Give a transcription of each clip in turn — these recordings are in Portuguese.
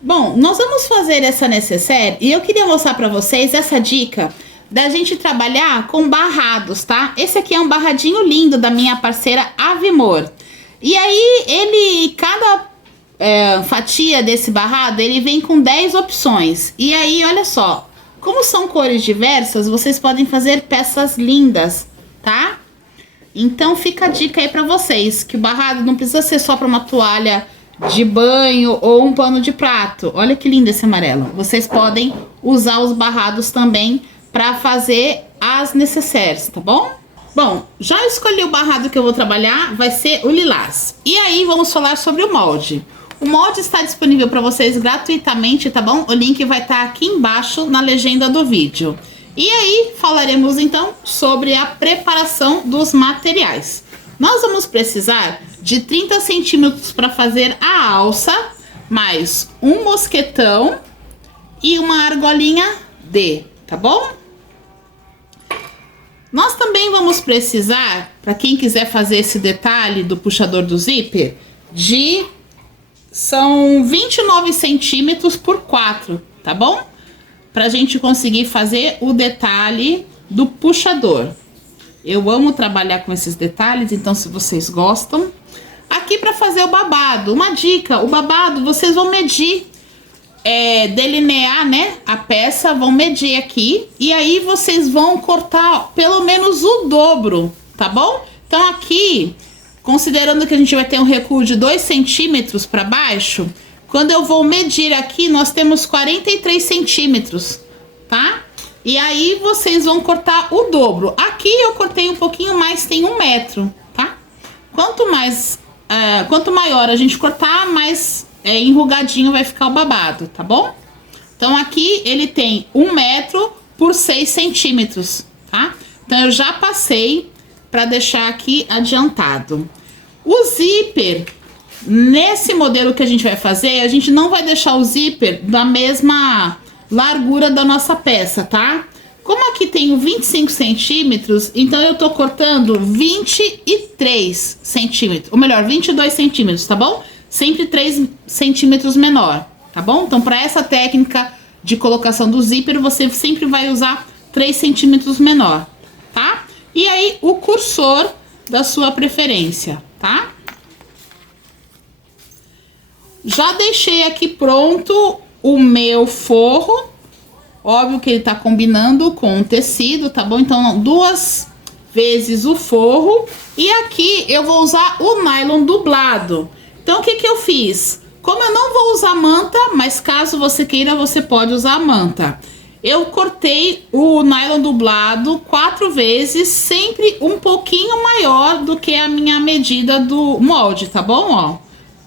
Bom, nós vamos fazer essa necessaire e eu queria mostrar pra vocês essa dica da gente trabalhar com barrados, tá? Esse aqui é um barradinho lindo da minha parceira Avimor. E aí, cada fatia desse barrado, ele vem com 10 opções. E aí, olha só, como são cores diversas, vocês podem fazer peças lindas, tá? Então fica a dica aí pra vocês, que o barrado não precisa ser só pra uma toalha de banho ou um pano de prato. Olha que lindo esse amarelo. Vocês podem usar os barrados também para fazer as necessaires, tá bom? Bom, já escolhi o barrado que eu vou trabalhar, vai ser o lilás. E aí vamos falar sobre o molde. O molde está disponível para vocês gratuitamente, tá bom? O link vai estar aqui embaixo na legenda do vídeo. E aí falaremos então sobre a preparação dos materiais. Nós vamos precisar de 30 centímetros para fazer a alça, mais um mosquetão e uma argolinha D, tá bom? Nós também vamos precisar, para quem quiser fazer esse detalhe do puxador do zíper, são 29 centímetros por 4, tá bom? Pra gente conseguir fazer o detalhe do puxador. Eu amo trabalhar com esses detalhes, então se vocês gostam. Aqui para fazer o babado, uma dica, o babado vocês vão medir, delinear, né, a peça, vão medir aqui. E aí vocês vão cortar pelo menos o dobro, tá bom? Então aqui, considerando que a gente vai ter um recuo de 2 centímetros para baixo, quando eu vou medir aqui, nós temos 43 centímetros, tá? E aí vocês vão cortar o dobro. Aqui eu cortei um pouquinho mais, tem 1 metro, tá? Quanto maior a gente cortar, mais enrugadinho vai ficar o babado, tá bom? Então aqui ele tem 1 metro por 6 centímetros, tá? Então eu já passei para deixar aqui adiantado. O zíper, nesse modelo que a gente vai fazer, a gente não vai deixar o zíper da mesma largura da nossa peça, tá? Como aqui tenho 25 centímetros, então eu tô cortando 23 centímetros, ou melhor, 22 centímetros, tá bom? Sempre 3 centímetros menor, tá bom? Então, para essa técnica de colocação do zíper, você sempre vai usar 3 centímetros menor, tá? E aí, o cursor da sua preferência, tá? Já deixei aqui pronto o meu forro. Óbvio que ele tá combinando com o tecido, tá bom? Então, 2 vezes o forro. E aqui eu vou usar o nylon dublado. Então, o que que eu fiz? Como eu não vou usar manta, mas caso você queira, você pode usar a manta. Eu cortei o nylon dublado 4 vezes, sempre um pouquinho maior do que a minha medida do molde, tá bom? Ó,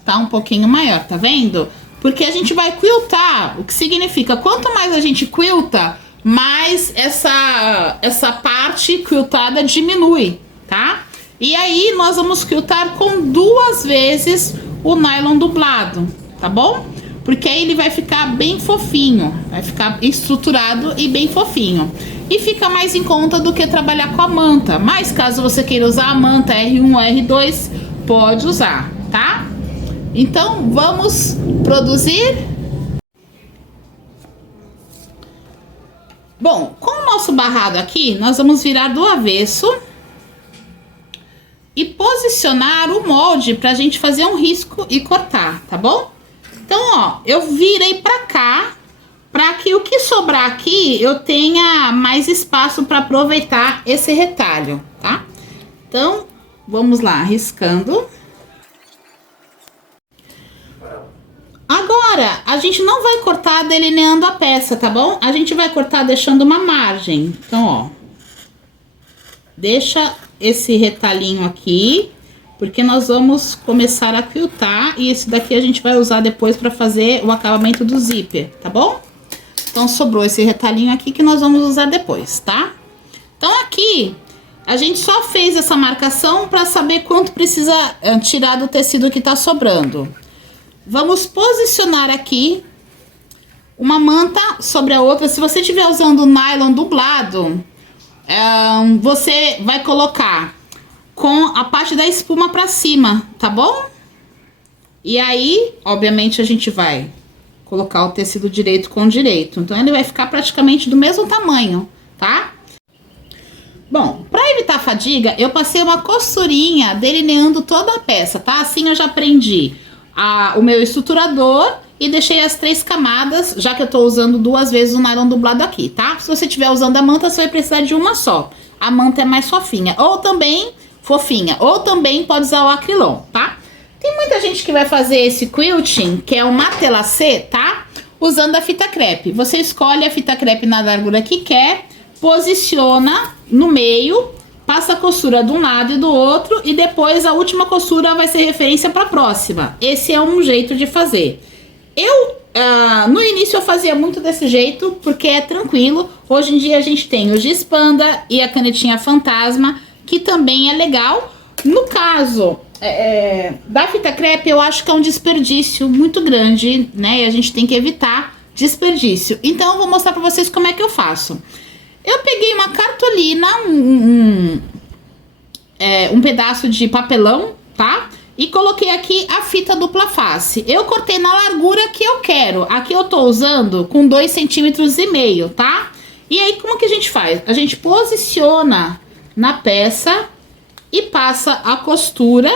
tá um pouquinho maior, tá vendo? Porque a gente vai quiltar, o que significa, quanto mais a gente quilta, mais essa parte quiltada diminui, tá? E aí, nós vamos quiltar com 2 vezes o nylon dublado, tá bom? Porque aí ele vai ficar bem fofinho, vai ficar estruturado e bem fofinho. E fica mais em conta do que trabalhar com a manta. Mas caso você queira usar a manta R1 ou R2, pode usar, tá? Então, vamos produzir? Bom, com o nosso barrado aqui, nós vamos virar do avesso e posicionar o molde pra gente fazer um risco e cortar, tá bom? Então, ó, eu virei pra cá, pra que o que sobrar aqui, eu tenha mais espaço pra aproveitar esse retalho, tá? Então, vamos lá, riscando. Agora, a gente não vai cortar delineando a peça, tá bom? A gente vai cortar deixando uma margem. Então, ó, deixa esse retalhinho aqui, porque nós vamos começar a quiltar e esse daqui a gente vai usar depois para fazer o acabamento do zíper, tá bom? Então, sobrou esse retalhinho aqui que nós vamos usar depois, tá? Então, aqui, a gente só fez essa marcação para saber quanto precisa tirar do tecido que tá sobrando. Vamos posicionar aqui uma manta sobre a outra. Se você estiver usando nylon dublado, você vai colocar com a parte da espuma para cima, tá bom? E aí, obviamente, a gente vai colocar o tecido direito com direito. Então, ele vai ficar praticamente do mesmo tamanho, tá? Bom, para evitar fadiga, eu passei uma costurinha delineando toda a peça, tá? Assim eu já prendi o meu estruturador e deixei as 3 camadas, já que eu tô usando 2 vezes o nylon dublado aqui, tá? Se você estiver usando a manta, você vai precisar de uma só. A manta é mais fofinha, ou também pode usar o acrilon, tá? Tem muita gente que vai fazer esse quilting, que é um matelassé, tá? Usando a fita crepe. Você escolhe a fita crepe na largura que quer, posiciona no meio, passa a costura de um lado e do outro, e depois a última costura vai ser referência para a próxima. Esse é um jeito de fazer. No início eu fazia muito desse jeito, porque é tranquilo. Hoje em dia a gente tem o Giz Panda e a canetinha fantasma, que também é legal. No caso da fita crepe, eu acho que é um desperdício muito grande, né? E a gente tem que evitar desperdício. Então eu vou mostrar para vocês como é que eu faço. Eu peguei uma cartolina, um pedaço de papelão, tá? E coloquei aqui a fita dupla face. Eu cortei na largura que eu quero. Aqui eu tô usando com 2,5 cm, tá? E aí, como que a gente faz? A gente posiciona na peça e passa a costura.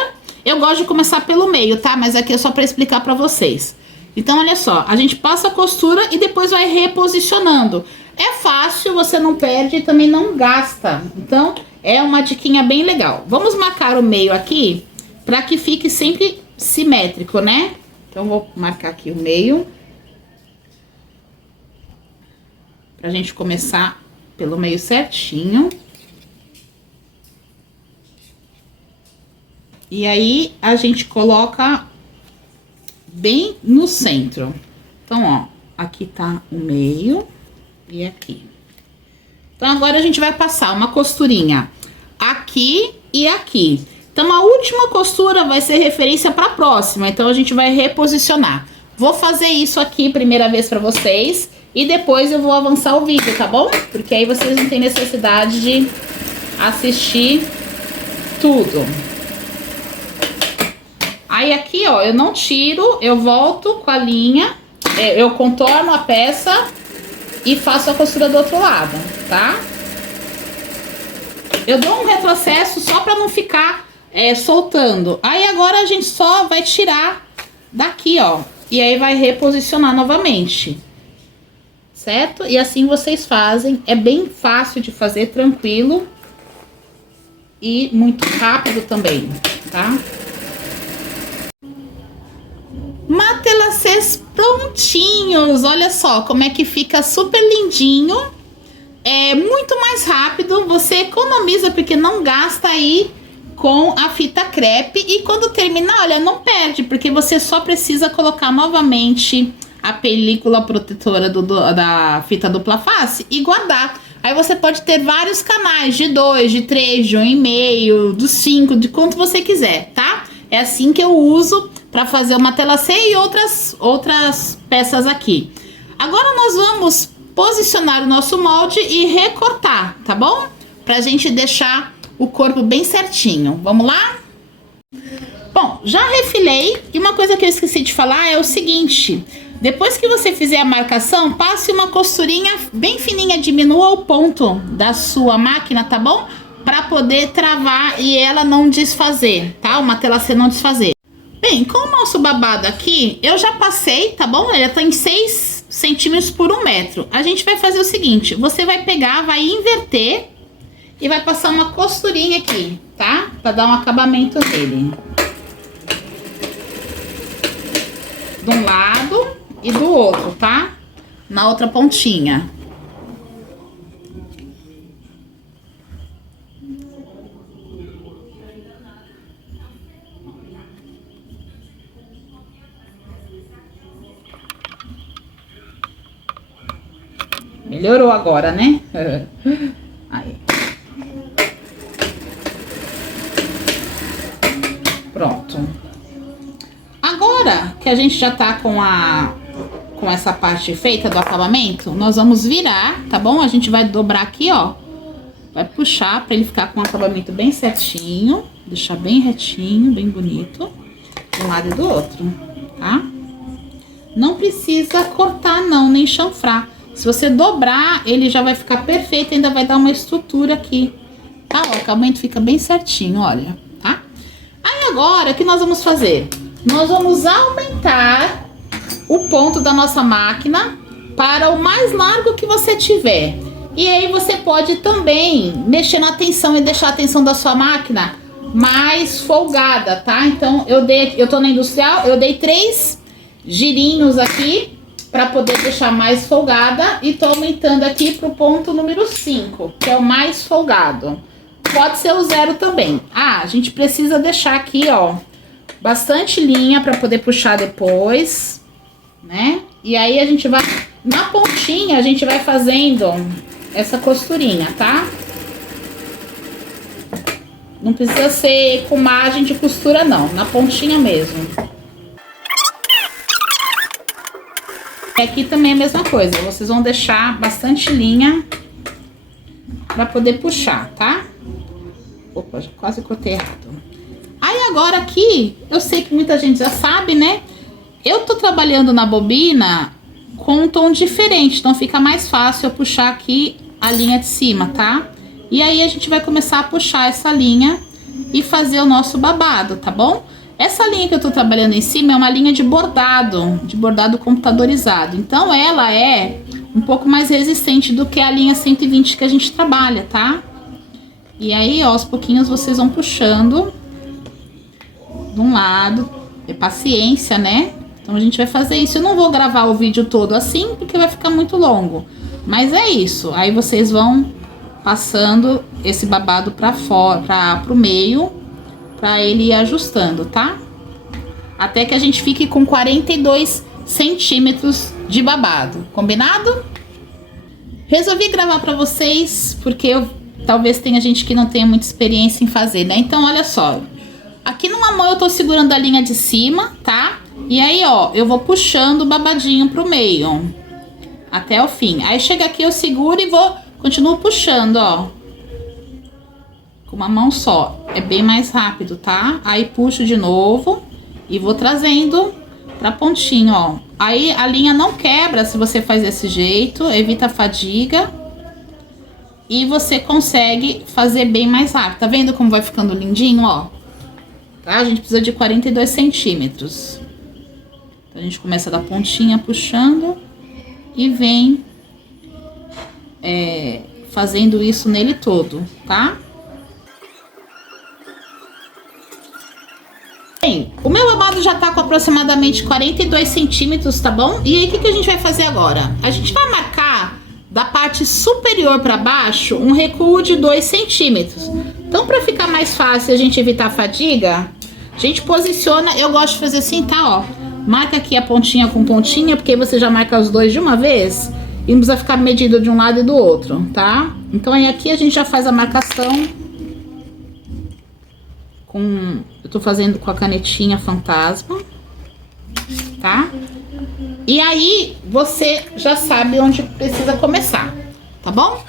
Eu gosto de começar pelo meio, tá? Mas aqui é só pra explicar pra vocês. Então, olha só. A gente passa a costura e depois vai reposicionando. É fácil, você não perde e também não gasta. Então, é uma diquinha bem legal. Vamos marcar o meio aqui, para que fique sempre simétrico, né? Então, vou marcar aqui o meio. Pra gente começar pelo meio certinho. E aí, a gente coloca bem no centro. Então, ó, aqui tá o meio e aqui. Então, agora a gente vai passar uma costurinha aqui e aqui. Então, a última costura vai ser referência para a próxima. Então, a gente vai reposicionar. Vou fazer isso aqui primeira vez para vocês. E depois eu vou avançar o vídeo, tá bom? Porque aí vocês não têm necessidade de assistir tudo. Aí aqui, ó, eu não tiro, eu volto com a linha. Eu contorno a peça e faço a costura do outro lado, tá? Eu dou um retrocesso só para não ficar soltando. Aí agora a gente só vai tirar daqui, ó. E aí vai reposicionar novamente. Certo? E assim vocês fazem. É bem fácil de fazer, tranquilo. E muito rápido também, tá? Matelassés prontinhos. Olha só como é que fica super lindinho. É muito mais rápido. Você economiza porque não gasta aí com a fita crepe. E quando terminar, olha, não perde, porque você só precisa colocar novamente a película protetora da fita dupla face e guardar. Aí você pode ter vários canais, de 2, de 3, de 1,5, dos 5, de quanto você quiser, tá? É assim que eu uso para fazer o matelassé e outras peças aqui. Agora nós vamos posicionar o nosso molde e recortar, tá bom? Pra gente deixar o corpo bem certinho. Vamos lá? Bom, já refilei. E uma coisa que eu esqueci de falar é o seguinte: depois que você fizer a marcação, passe uma costurinha bem fininha, diminua o ponto da sua máquina, tá bom? Para poder travar e ela não desfazer, tá? O matelassé não desfazer. Bem, com o nosso babado aqui, eu já passei, tá bom? Ele tá em 6 centímetros por 1 metro. A gente vai fazer o seguinte: você vai pegar, vai inverter e vai passar uma costurinha aqui, tá? Pra dar um acabamento nele. De um lado e do outro, tá? Na outra pontinha. Melhorou agora, né? Aí. Pronto. Agora que a gente já tá com essa parte feita do acabamento, nós vamos virar, tá bom? A gente vai dobrar aqui, ó. Vai puxar pra ele ficar com o acabamento bem certinho. Deixar bem retinho, bem bonito. De um lado e do outro, tá? Não precisa cortar não, nem chanfrar. Se você dobrar, ele já vai ficar perfeito, ainda vai dar uma estrutura aqui. Tá? Ó, o acabamento fica bem certinho, olha, tá? Aí agora, o que nós vamos fazer? Nós vamos aumentar o ponto da nossa máquina para o mais largo que você tiver. E aí você pode também mexer na tensão e deixar a tensão da sua máquina mais folgada, tá? Então eu tô na industrial, eu dei 3 girinhos aqui para poder deixar mais folgada e tô aumentando aqui pro ponto número 5, que é o mais folgado. Pode ser o 0 também. Ah, a gente precisa deixar aqui, ó, bastante linha para poder puxar depois, né? E aí a gente vai, na pontinha, a gente vai fazendo essa costurinha, tá? Não precisa ser com margem de costura, não. Na pontinha mesmo. Aqui também é a mesma coisa. Vocês vão deixar bastante linha pra poder puxar, tá? Opa, já quase cortei errado. Aí agora aqui, eu sei que muita gente já sabe, né? Eu tô trabalhando na bobina com um tom diferente. Então fica mais fácil eu puxar aqui a linha de cima, tá? E aí a gente vai começar a puxar essa linha e fazer o nosso babado, tá bom? Essa linha que eu tô trabalhando em cima é uma linha de bordado computadorizado. Então ela é um pouco mais resistente do que a linha 120 que a gente trabalha, tá? E aí, ó, aos pouquinhos vocês vão puxando de um lado, é paciência, né? Então a gente vai fazer isso. Eu não vou gravar o vídeo todo assim, porque vai ficar muito longo. Mas é isso. Aí vocês vão passando esse babado pra fora, pro meio, pra ele ir ajustando, tá? Até que a gente fique com 42 centímetros de babado. Combinado? Resolvi gravar pra vocês, porque talvez tenha gente que não tenha muita experiência em fazer, né? Então, olha só. Aqui numa mão eu tô segurando a linha de cima, tá? E aí, ó, eu vou puxando o babadinho pro meio, até o fim. Aí chega aqui, eu seguro e continuo puxando, ó. Com uma mão só. É bem mais rápido, tá? Aí puxo de novo e vou trazendo pra pontinho, ó. Aí a linha não quebra se você faz desse jeito, evita a fadiga. E você consegue fazer bem mais rápido. Tá vendo como vai ficando lindinho, ó? Tá? A gente precisa de 42 centímetros. Então a gente começa da pontinha puxando e vem fazendo isso nele todo, tá? Bem, o meu babado já tá com aproximadamente 42 centímetros, tá bom? E aí, o que a gente vai fazer agora? A gente vai marcar da parte superior para baixo um recuo de 2 centímetros. Então, para ficar mais fácil a gente evitar a fadiga, a gente posiciona, eu gosto de fazer assim, tá, ó. Marca aqui a pontinha com pontinha, porque aí você já marca os dois de uma vez e não precisa ficar medido de um lado e do outro, tá? Então aí aqui a gente já faz a marcação com... Eu tô fazendo com a canetinha fantasma, tá? E aí você já sabe onde precisa começar, tá bom?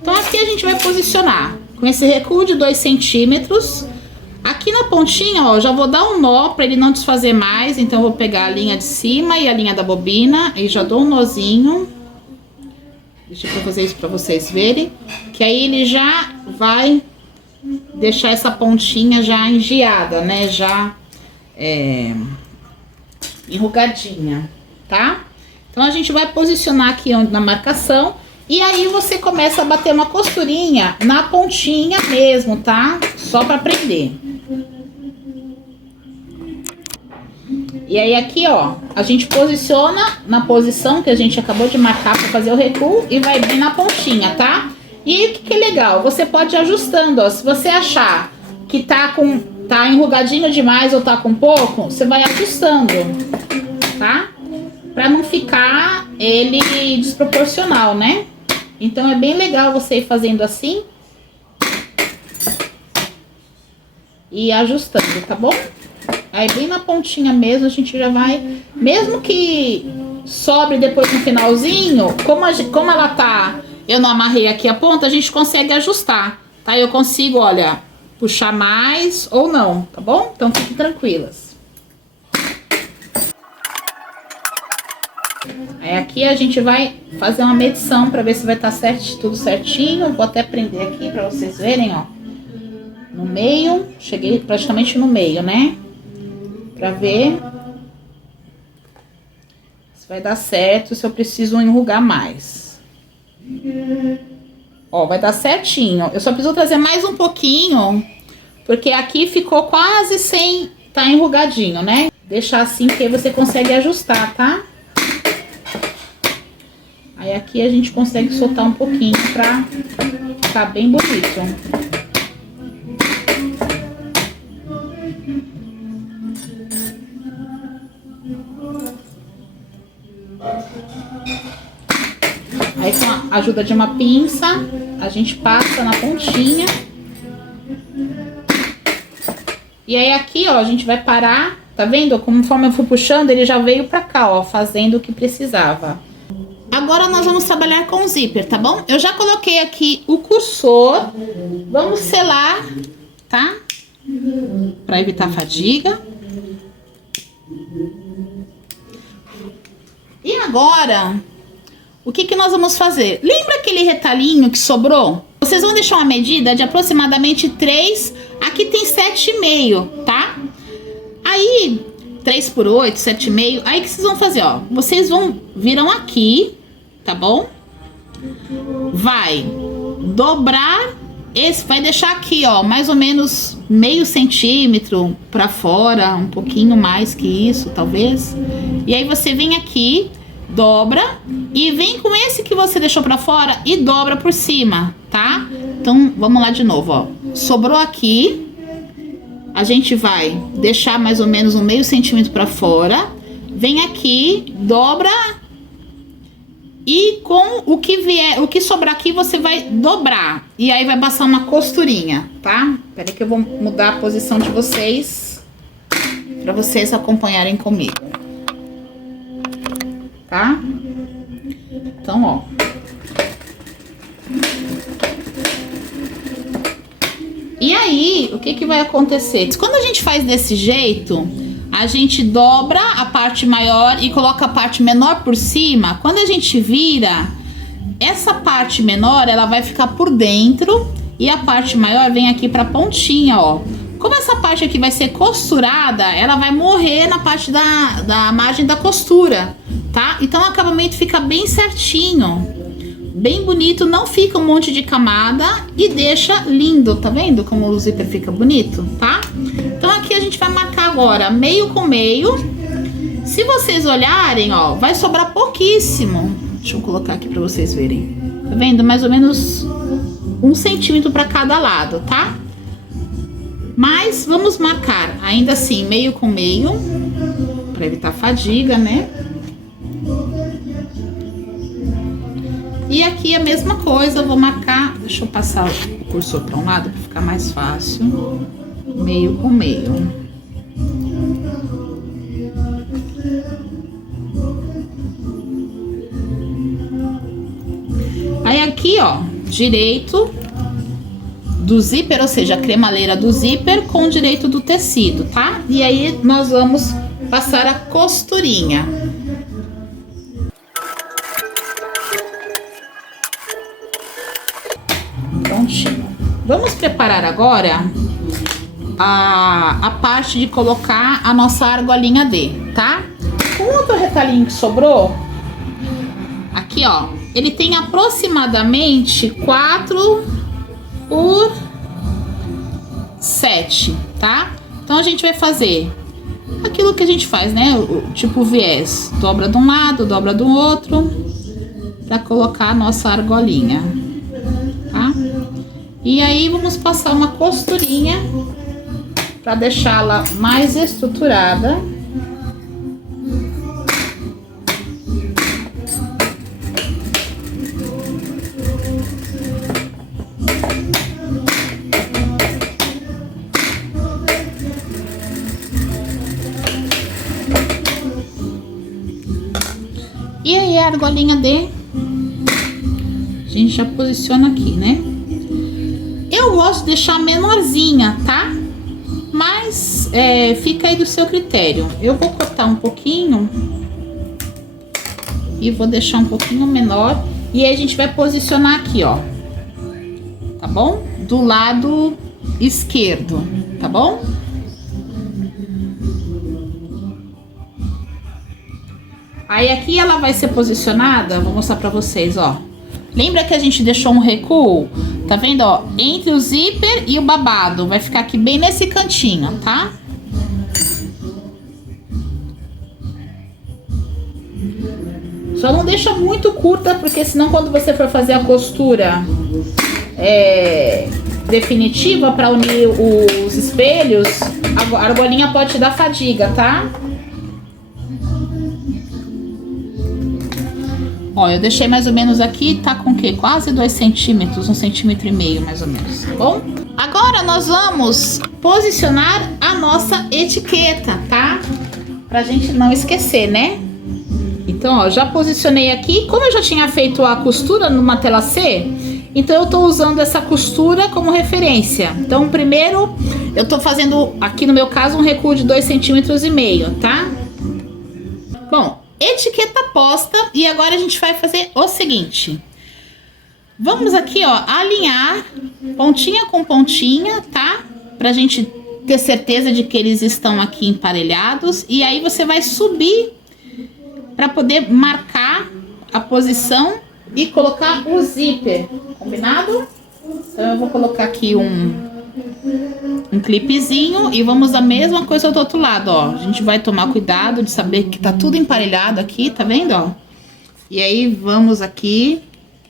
Então aqui a gente vai posicionar com esse recuo de 2 centímetros. Aqui na pontinha, ó, já vou dar um nó para ele não desfazer mais. Então eu vou pegar a linha de cima e a linha da bobina e já dou um nozinho. Deixa eu fazer isso para vocês verem. Que aí ele já vai deixar essa pontinha já engiada, né? Já enrugadinha, tá? Então a gente vai posicionar aqui na marcação. E aí você começa a bater uma costurinha na pontinha mesmo, tá? Só para prender. E aí aqui, ó, a gente posiciona na posição que a gente acabou de marcar para fazer o recuo e vai bem na pontinha, tá? E aí, o que é legal? Você pode ir ajustando, ó. Se você achar que tá enrugadinho demais ou tá com pouco, você vai ajustando, tá? Pra não ficar ele desproporcional, né? Então é bem legal você ir fazendo assim e ajustando, tá bom? Aí bem na pontinha mesmo a gente já vai, mesmo que sobre depois no finalzinho, como ela tá, eu não amarrei aqui a ponta, a gente consegue ajustar, tá? Eu consigo, olha, puxar mais ou não, tá bom? Então fiquem tranquilas. Aí aqui a gente vai fazer uma medição para ver se vai estar tudo certinho. Vou até prender aqui para vocês verem, ó. No meio, cheguei praticamente no meio, né? Para ver se vai dar certo, se eu preciso enrugar mais. Ó, vai dar certinho. Eu só preciso trazer mais um pouquinho, porque aqui ficou quase sem tá enrugadinho, né? Deixar assim, porque aí você consegue ajustar, tá? Aí aqui a gente consegue soltar um pouquinho pra ficar bem bonito. Aí com a ajuda de uma pinça, a gente passa na pontinha. E aí aqui, ó, a gente vai parar, tá vendo? Conforme eu fui puxando, ele já veio pra cá, ó, fazendo o que precisava. Agora nós vamos trabalhar com o zíper, tá bom? Eu já coloquei aqui o cursor. Vamos selar, tá? Pra evitar fadiga. E agora, o que que nós vamos fazer? Lembra aquele retalhinho que sobrou? Vocês vão deixar uma medida de aproximadamente 3, aqui tem 7,5, tá? Aí, 3 por 8, 7,5, aí que vocês vão fazer, ó. Vocês viram aqui, tá bom? Vai dobrar esse, vai deixar aqui, ó, mais ou menos meio centímetro pra fora, um pouquinho mais que isso, talvez. E aí você vem aqui, dobra e vem com esse que você deixou pra fora e dobra por cima, tá? Então, vamos lá de novo, ó. Sobrou aqui, a gente vai deixar mais ou menos um meio centímetro pra fora. Vem aqui, dobra e com o que vier, o que sobrar aqui você vai dobrar. E aí vai passar uma costurinha, tá? Pera aí que eu vou mudar a posição de vocês pra vocês acompanharem comigo. Tá? Então, ó. E aí, o que que vai acontecer? Quando a gente faz desse jeito, a gente dobra a parte maior e coloca a parte menor por cima. Quando a gente vira, essa parte menor, ela vai ficar por dentro e a parte maior vem aqui pra pontinha, ó. Como essa parte aqui vai ser costurada, ela vai morrer na parte da margem da costura, tá? Então o acabamento fica bem certinho, bem bonito, não fica um monte de camada e deixa lindo, tá vendo como o zíper fica bonito, tá? Então aqui a gente vai marcar agora meio com meio. Se vocês olharem, ó, vai sobrar pouquíssimo. Deixa eu colocar aqui pra vocês verem. Tá vendo? Mais ou menos 1 centímetro pra cada lado, tá? Mas vamos marcar ainda assim, meio com meio, pra evitar fadiga, né? E aqui a mesma coisa, eu vou marcar, deixa eu passar o cursor para um lado para ficar mais fácil, meio com meio. Aí aqui, ó, direito do zíper, ou seja, a cremaleira do zíper com direito do tecido, tá? E aí nós vamos passar a costurinha. Prontinho. Vamos preparar agora a parte de colocar a nossa argolinha D, tá? O outro retalhinho que sobrou, aqui ó, ele tem aproximadamente 4 por 7, tá? Então a gente vai fazer aquilo que a gente faz, né? O tipo viés, dobra de um lado, dobra do outro, para colocar a nossa argolinha, tá? E aí vamos passar uma costurinha para deixá-la mais estruturada. E aí a argolinha D, a gente já posiciona aqui, né? Eu gosto de deixar menorzinha, tá? Mas fica aí do seu critério. Eu vou cortar um pouquinho e vou deixar um pouquinho menor. E aí a gente vai posicionar aqui, ó. Tá bom? Do lado esquerdo, tá bom? Aí aqui ela vai ser posicionada, vou mostrar pra vocês, ó. Lembra que a gente deixou um recuo? Tá vendo, ó? Entre o zíper e o babado. Vai ficar aqui bem nesse cantinho, tá? Só não deixa muito curta, porque senão quando você for fazer a costura definitiva para unir os espelhos, a argolinha pode te dar fadiga, tá? Ó, eu deixei mais ou menos aqui, tá com o quê? Quase 2 centímetros, 1,5 centímetros mais ou menos, tá bom? Agora nós vamos posicionar a nossa etiqueta, tá? Pra gente não esquecer, né? Então, ó, já posicionei aqui. Como eu já tinha feito a costura numa tela C, então eu tô usando essa costura como referência. Então, primeiro, eu tô fazendo, aqui no meu caso, um recuo de 2,5 centímetros, tá? Bom, etiqueta posta, e agora a gente vai fazer o seguinte. Vamos aqui, ó, alinhar pontinha com pontinha, tá? Pra gente ter certeza de que eles estão aqui emparelhados. E aí você vai subir para poder marcar a posição e colocar o zíper, combinado? Então eu vou colocar aqui um clipezinho e vamos a mesma coisa do outro lado, ó. A gente vai tomar cuidado de saber que tá tudo emparelhado aqui, tá vendo, ó? E aí vamos aqui,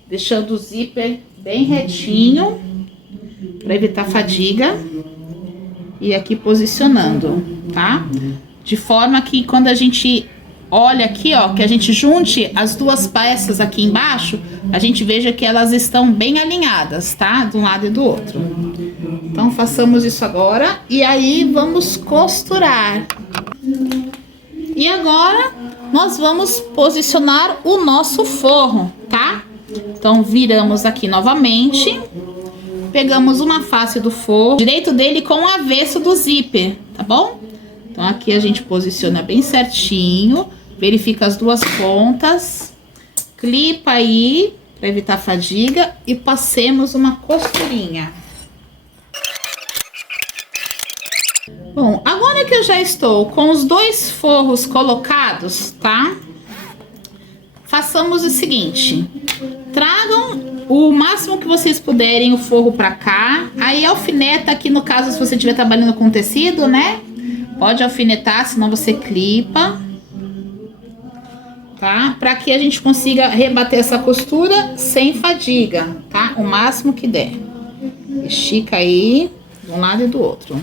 deixando o zíper bem retinho, para evitar fadiga. E aqui posicionando, tá? De forma que quando a gente olha aqui, ó, que a gente junte as duas peças aqui embaixo, a gente veja que elas estão bem alinhadas, tá? De um lado e do outro. Então, façamos isso agora. E aí, vamos costurar. E agora, nós vamos posicionar o nosso forro, tá? Então, viramos aqui novamente. Pegamos uma face do forro, direito dele com o avesso do zíper, tá bom? Então, aqui a gente posiciona bem certinho. Verifica as duas pontas. Clipa aí, para evitar fadiga. E passemos uma costurinha. Bom, agora que eu já estou com os dois forros colocados, tá? Façamos o seguinte. Tragam o máximo que vocês puderem o forro pra cá. Aí alfineta aqui, no caso, se você estiver trabalhando com tecido, né? Pode alfinetar, senão você clipa. Tá? Pra que a gente consiga rebater essa costura sem fadiga, tá? O máximo que der. Estica aí, de um lado e do outro.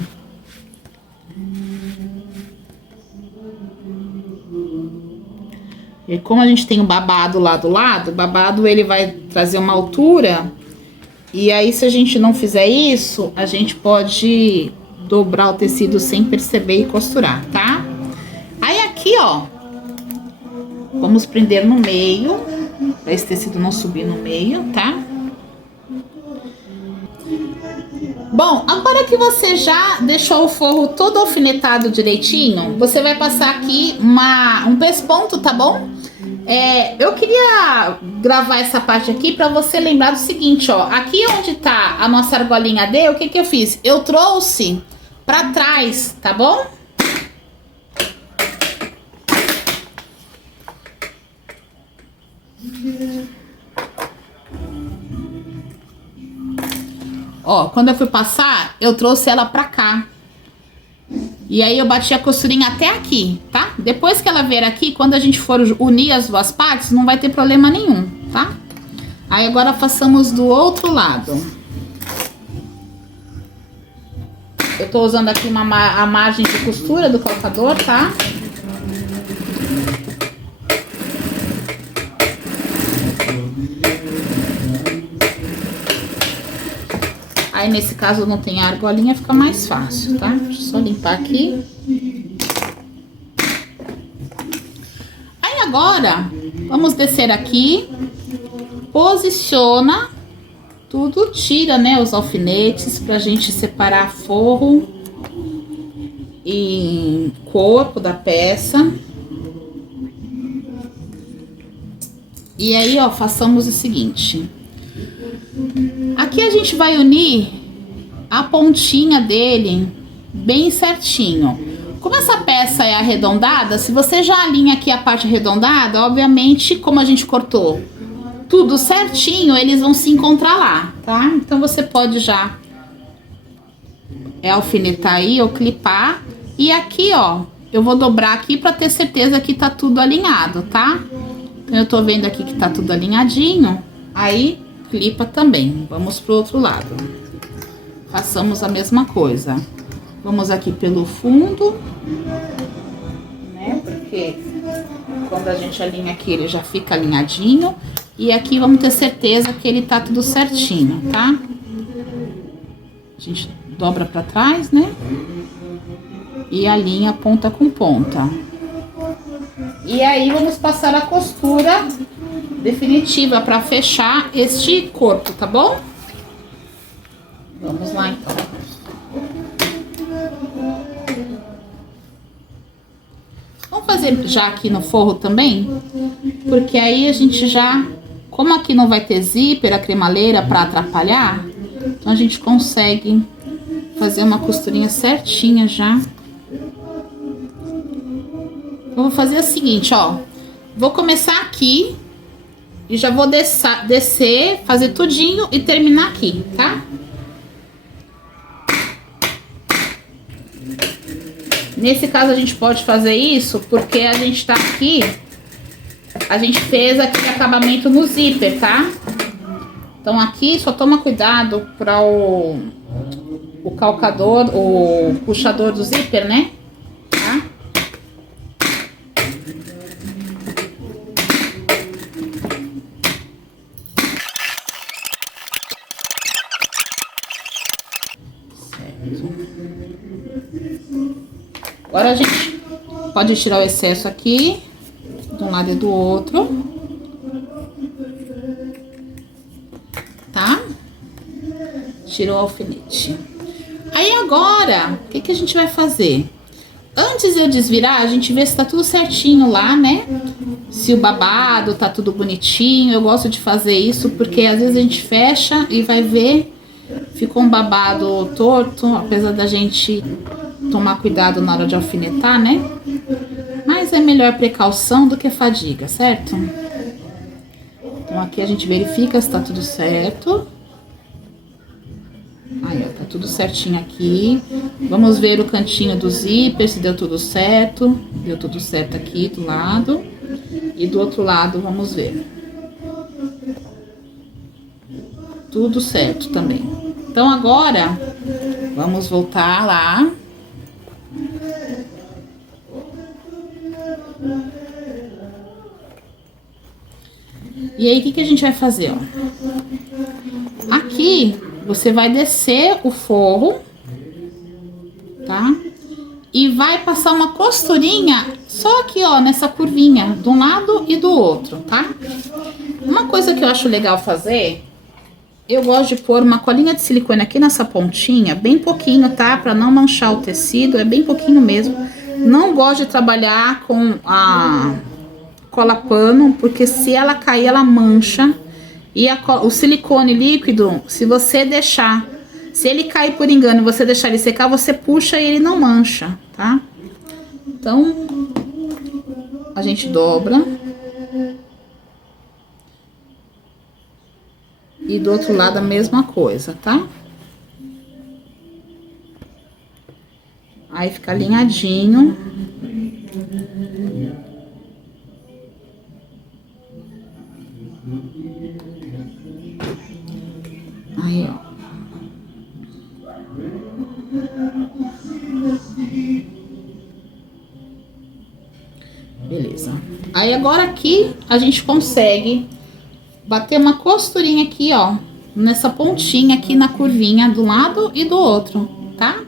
E como a gente tem o babado lá do lado, o babado ele vai trazer uma altura. E aí, se a gente não fizer isso, a gente pode dobrar o tecido sem perceber e costurar, tá? Aí aqui, ó, vamos prender no meio, pra esse tecido não subir no meio, tá? Bom, agora que você já deixou o forro todo alfinetado direitinho, você vai passar aqui um pesponto, tá bom? Eu queria gravar essa parte aqui pra você lembrar do seguinte, ó. Aqui onde tá a nossa argolinha D, o que que eu fiz? Eu trouxe pra trás, tá bom? Ó, quando eu fui passar, eu trouxe ela pra cá. E aí eu bati a costurinha até aqui, tá? Depois que ela vier aqui, quando a gente for unir as duas partes, não vai ter problema nenhum, tá? Aí agora façamos do outro lado. Eu tô usando aqui a margem de costura do calcador, tá? Aí, nesse caso, não tem a argolinha, fica mais fácil, tá? Deixa eu só limpar aqui. Aí, agora, vamos descer aqui. Posiciona tudo, tira, né, os alfinetes pra gente separar forro e corpo da peça. E aí, ó, façamos o seguinte. Aqui a gente vai unir a pontinha dele bem certinho. Como essa peça é arredondada, se você já alinha aqui a parte arredondada, obviamente, como a gente cortou tudo certinho, eles vão se encontrar lá, tá? Então você pode já alfinetar aí ou clipar. E aqui, ó, eu vou dobrar aqui pra ter certeza que tá tudo alinhado, tá? Então eu tô vendo aqui que tá tudo alinhadinho, aí clipa também. Vamos pro outro lado. Façamos a mesma coisa. Vamos aqui pelo fundo, né? Porque quando a gente alinha aqui, ele já fica alinhadinho. E aqui vamos ter certeza que ele tá tudo certinho, tá? A gente dobra pra trás, né? E alinha ponta com ponta. E aí vamos passar a costura definitiva pra fechar este corpo, tá bom? Vamos lá, então. Vamos fazer já aqui no forro também, porque aí a gente já, como aqui não vai ter zíper, a cremaleira para atrapalhar, então a gente consegue fazer uma costurinha certinha já. Eu vou fazer o seguinte, ó, vou começar aqui e já vou descer, fazer tudinho e terminar aqui, tá? Nesse caso a gente pode fazer isso porque a gente tá aqui, a gente fez aquele acabamento no zíper, tá? Então aqui só toma cuidado para o calcador, o puxador do zíper, né? Tá? Agora a gente pode tirar o excesso aqui, de um lado e do outro, tá? Tirou o alfinete. Aí agora, o que a gente vai fazer? Antes de eu desvirar, a gente vê se tá tudo certinho lá, né? Se o babado tá tudo bonitinho. Eu gosto de fazer isso porque às vezes a gente fecha e vai ver, ficou um babado torto, apesar da gente tomar cuidado na hora de alfinetar, né? Mas é melhor precaução do que fadiga, certo? Então aqui a gente verifica se tá tudo certo. Aí, ó, tá tudo certinho aqui. Vamos ver o cantinho do zíper, se deu tudo certo. Deu tudo certo aqui do lado. E do outro lado, vamos ver. Tudo certo também. Então agora, vamos voltar lá. E aí, o que a gente vai fazer, ó? Aqui, você vai descer o forro, tá? E vai passar uma costurinha só aqui, ó, nessa curvinha, de um lado e do outro, tá? Uma coisa que eu acho legal fazer, eu gosto de pôr uma colinha de silicone aqui nessa pontinha, bem pouquinho, tá? Pra não manchar o tecido, é bem pouquinho mesmo. Não gosto de trabalhar com a cola pano, porque se ela cair, ela mancha. E o silicone líquido, se você deixar, se ele cair por engano e você deixar ele secar, você puxa e ele não mancha, tá? Então, a gente dobra. E do outro lado a mesma coisa, tá? Aí fica alinhadinho. Aí, ó. Beleza. Aí agora aqui a gente consegue bater uma costurinha aqui, ó, nessa pontinha aqui na curvinha do lado e do outro, tá?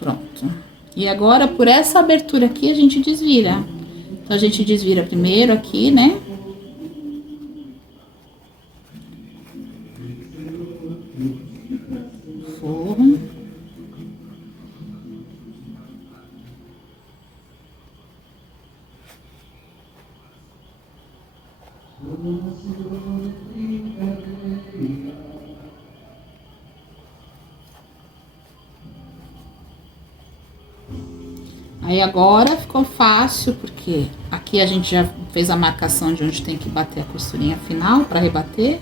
Pronto. E agora, por essa abertura aqui, a gente desvira. Então, a gente desvira primeiro aqui, né? Forro. Aí agora ficou fácil, porque aqui a gente já fez a marcação de onde tem que bater a costurinha final para rebater.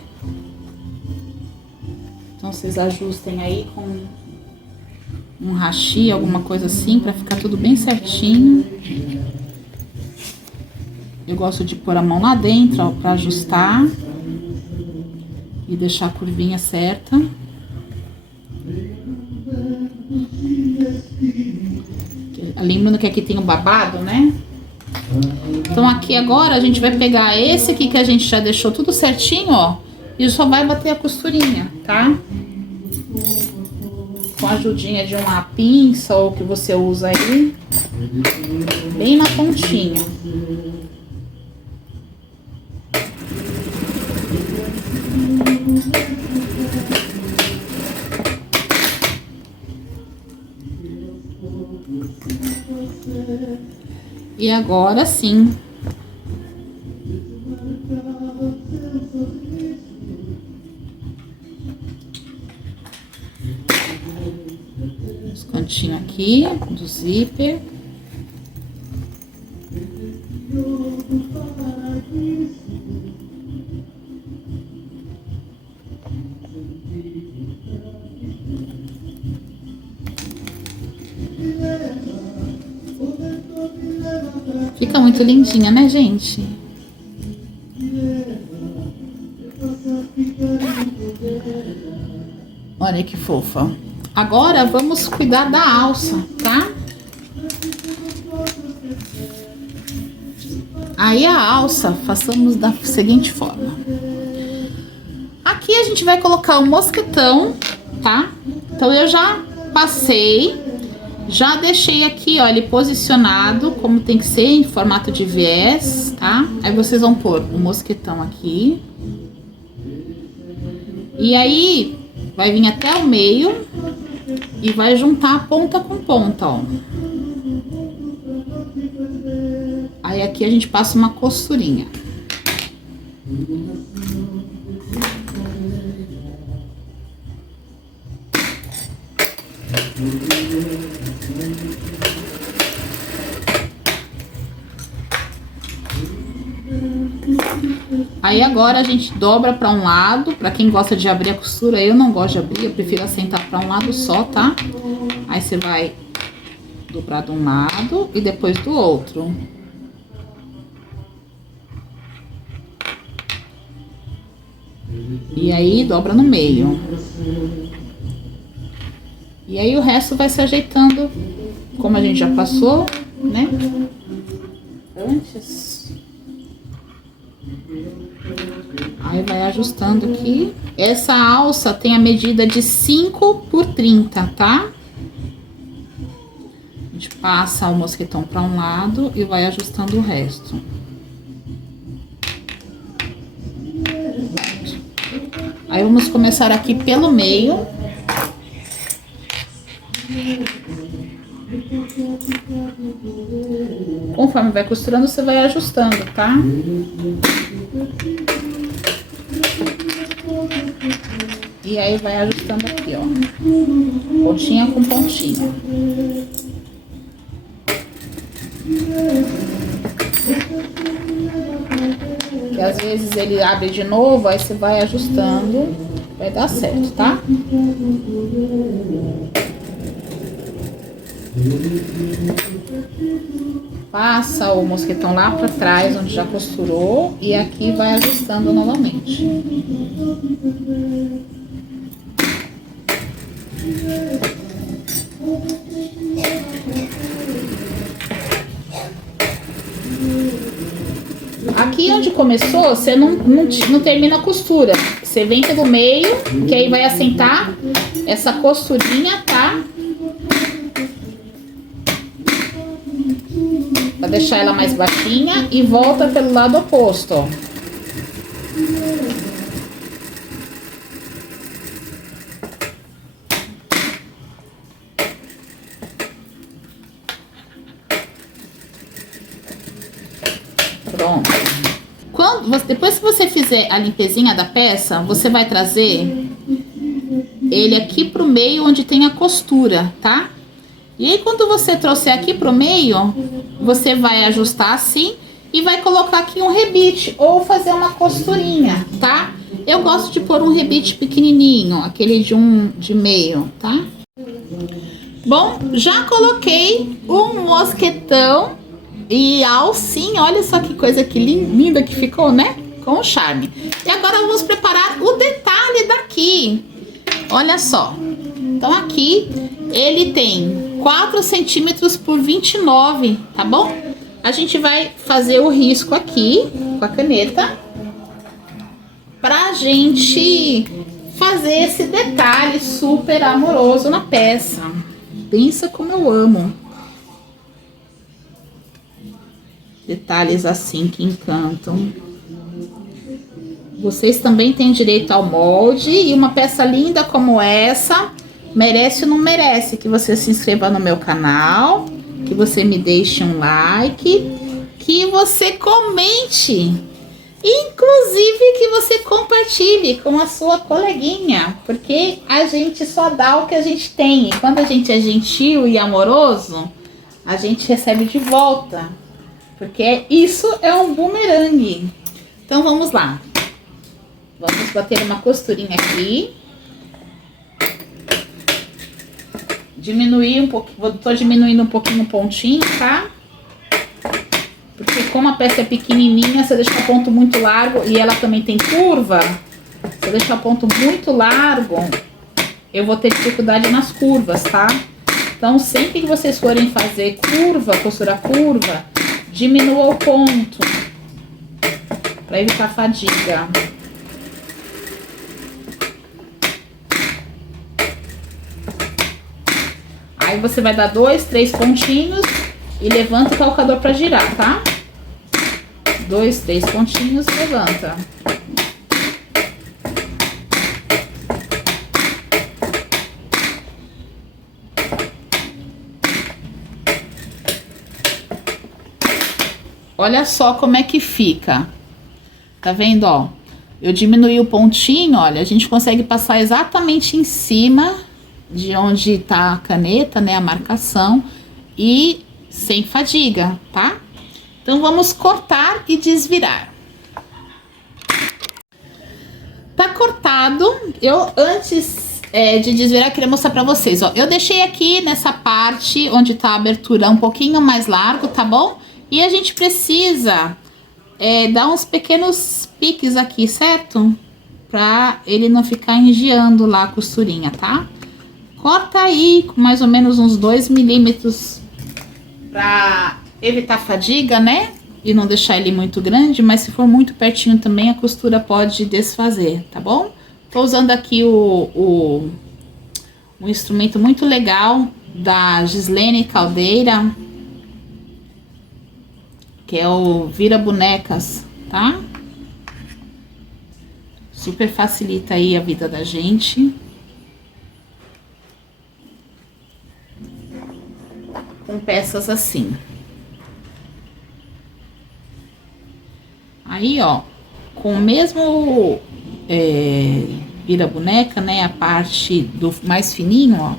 Então vocês ajustem aí com um hashi, alguma coisa assim, para ficar tudo bem certinho. Eu gosto de pôr a mão lá dentro, ó, para ajustar e deixar a curvinha certa. Lembrando que aqui tem o babado, né? Então aqui agora a gente vai pegar esse aqui que a gente já deixou tudo certinho, ó, e só vai bater a costurinha, tá? Com a ajudinha de uma pinça ou que você usa aí, bem na pontinha. E agora sim. Os cantinhos aqui do zíper. Fica muito lindinha, né, gente? Olha que fofa. Agora vamos cuidar da alça, tá? Aí a alça, façamos da seguinte forma. Aqui a gente vai colocar o mosquetão, tá? Então eu já passei, já deixei aqui, ó, ele posicionado como tem que ser, em formato de viés, tá? Aí vocês vão pôr o mosquetão aqui. E aí vai vir até o meio e vai juntar ponta com ponta, ó. Aí aqui a gente passa uma costurinha. Aí agora a gente dobra para um lado, para quem gosta de abrir a costura, eu não gosto de abrir, eu prefiro assentar para um lado só, tá? Aí você vai dobrar de um lado e depois do outro. E aí dobra no meio. E aí o resto vai se ajeitando, como a gente já passou, né? Antes. Aí vai ajustando aqui. Essa alça tem a medida de 5 por 30, tá? A gente passa o mosquetão para um lado e vai ajustando o resto. Aí vamos começar aqui pelo meio. Conforme vai costurando, você vai ajustando, tá? E aí vai ajustando aqui, ó. Pontinha com pontinha. Que às vezes ele abre de novo, aí você vai ajustando, vai dar certo, tá? Passa o mosquetão lá pra trás, onde já costurou, e aqui vai ajustando novamente. Aqui onde começou, você não termina a costura. Você vem pelo meio, que aí vai assentar essa costurinha, tá? Pra deixar ela mais baixinha e volta pelo lado oposto, ó. Pronto. Depois que você fizer a limpezinha da peça, você vai trazer ele aqui pro meio onde tem a costura, tá? E aí quando você trouxer aqui pro meio, você vai ajustar assim e vai colocar aqui um rebite ou fazer uma costurinha, tá? Eu gosto de pôr um rebite pequenininho, aquele de meio, tá? Bom, já coloquei um mosquetão e a alcinha, olha só que coisa que linda que ficou, né? Com charme. E agora vamos preparar o detalhe daqui. Olha só. Então aqui ele tem 4 centímetros por 29, tá bom? A gente vai fazer o risco aqui com a caneta pra gente fazer esse detalhe super amoroso na peça. Pensa como eu amo. Detalhes assim que encantam. Vocês também têm direito ao molde. E uma peça linda como essa, merece ou não merece que você se inscreva no meu canal, que você me deixe um like, que você comente, inclusive que você compartilhe com a sua coleguinha, porque a gente só dá o que a gente tem. E quando a gente é gentil e amoroso, a gente recebe de volta. Porque isso é um bumerangue. Então vamos lá. Vamos bater uma costurinha aqui. Diminuir um pouquinho. Tô diminuindo um pouquinho o pontinho, tá? Porque como a peça é pequenininha, se eu deixar o ponto muito largo e ela também tem curva, se eu deixar o ponto muito largo, eu vou ter dificuldade nas curvas, tá? Então sempre que vocês forem fazer curva, costurar curva, diminua o ponto para evitar fadiga. Aí você vai dar 2, 3 pontinhos e levanta o calcador para girar, tá? 2, 3 pontinhos, levanta. Olha só como é que fica. Tá vendo, ó? Eu diminui o pontinho, olha, a gente consegue passar exatamente em cima de onde tá a caneta, né, a marcação, e sem fadiga, tá? Então vamos cortar e desvirar. Tá cortado. Eu antes de desvirar, queria mostrar pra vocês, ó. Eu deixei aqui nessa parte onde tá a abertura um pouquinho mais largo, tá bom? E a gente precisa dar uns pequenos piques aqui, certo? Pra ele não ficar engiando lá a costurinha, tá? Corta aí com mais ou menos uns 2 milímetros pra evitar fadiga, né? E não deixar ele muito grande, mas se for muito pertinho também a costura pode desfazer, tá bom? Tô usando aqui um instrumento muito legal da Gislene Caldeira, que é o Vira Bonecas, tá? Super facilita aí a vida da gente. Com peças assim. Aí, ó, com o mesmo vira boneca, né, a parte do mais fininho, ó,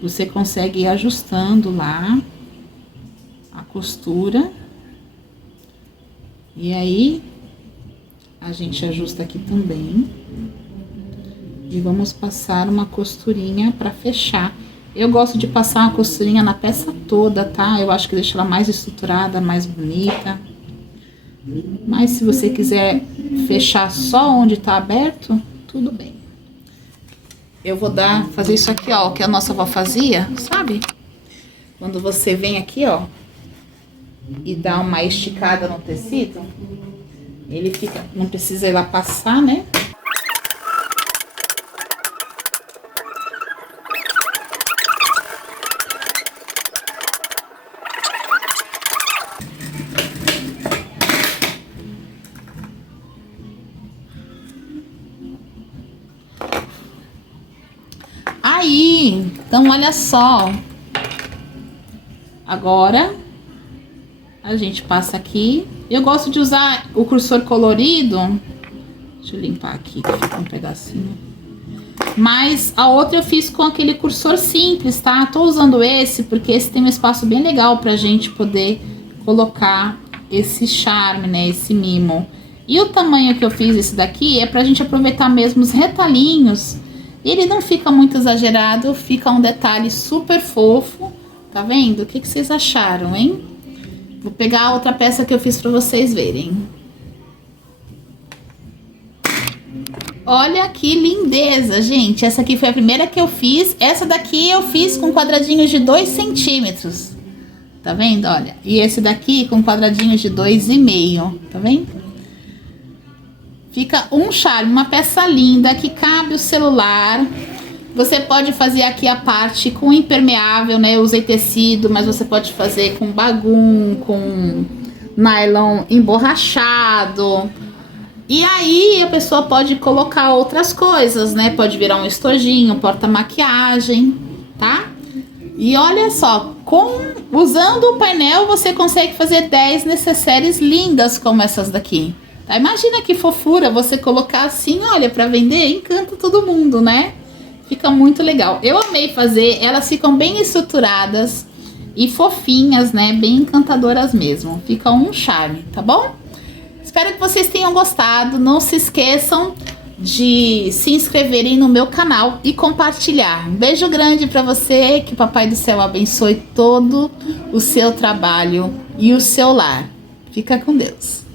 você consegue ir ajustando lá a costura. E aí, a gente ajusta aqui também. E vamos passar uma costurinha pra fechar. Eu gosto de passar uma costurinha na peça toda, tá? Eu acho que deixa ela mais estruturada, mais bonita. Mas se você quiser fechar só onde tá aberto, tudo bem. Eu vou fazer isso aqui, ó, o que a nossa avó fazia, sabe? Quando você vem aqui, ó, e dá uma esticada no tecido, ele fica, não precisa ir lá passar, né? Então, olha só. Agora, a gente passa aqui. Eu gosto de usar o cursor colorido. Deixa eu limpar aqui, que fica um pedacinho. Mas a outra eu fiz com aquele cursor simples, tá? Tô usando esse porque esse tem um espaço bem legal pra gente poder colocar esse charme, né? Esse mimo. E o tamanho que eu fiz esse daqui é pra gente aproveitar mesmo os retalhinhos. Ele não fica muito exagerado, fica um detalhe super fofo. Tá vendo? O que vocês acharam, hein? Vou pegar a outra peça que eu fiz pra vocês verem. Olha que lindeza, gente. Essa aqui foi a primeira que eu fiz. Essa daqui eu fiz com quadradinhos de 2 centímetros. Tá vendo? Olha. E esse daqui com quadradinhos de 2,5. Tá vendo? Fica um charme, uma peça linda que cabe o celular. Você pode fazer aqui a parte com impermeável, né? Eu usei tecido, mas você pode fazer com bagum, com nylon emborrachado. E aí a pessoa pode colocar outras coisas, né? Pode virar um estojinho, um porta-maquiagem, tá? E olha só, usando o painel você consegue fazer 10 necessaires lindas como essas daqui. Tá? Imagina que fofura você colocar assim, olha, pra vender, encanta todo mundo, né? Fica muito legal. Eu amei fazer, elas ficam bem estruturadas e fofinhas, né? Bem encantadoras mesmo. Fica um charme, tá bom? Espero que vocês tenham gostado. Não se esqueçam de se inscreverem no meu canal e compartilhar. Um beijo grande para você. Que o Papai do Céu abençoe todo o seu trabalho e o seu lar. Fica com Deus.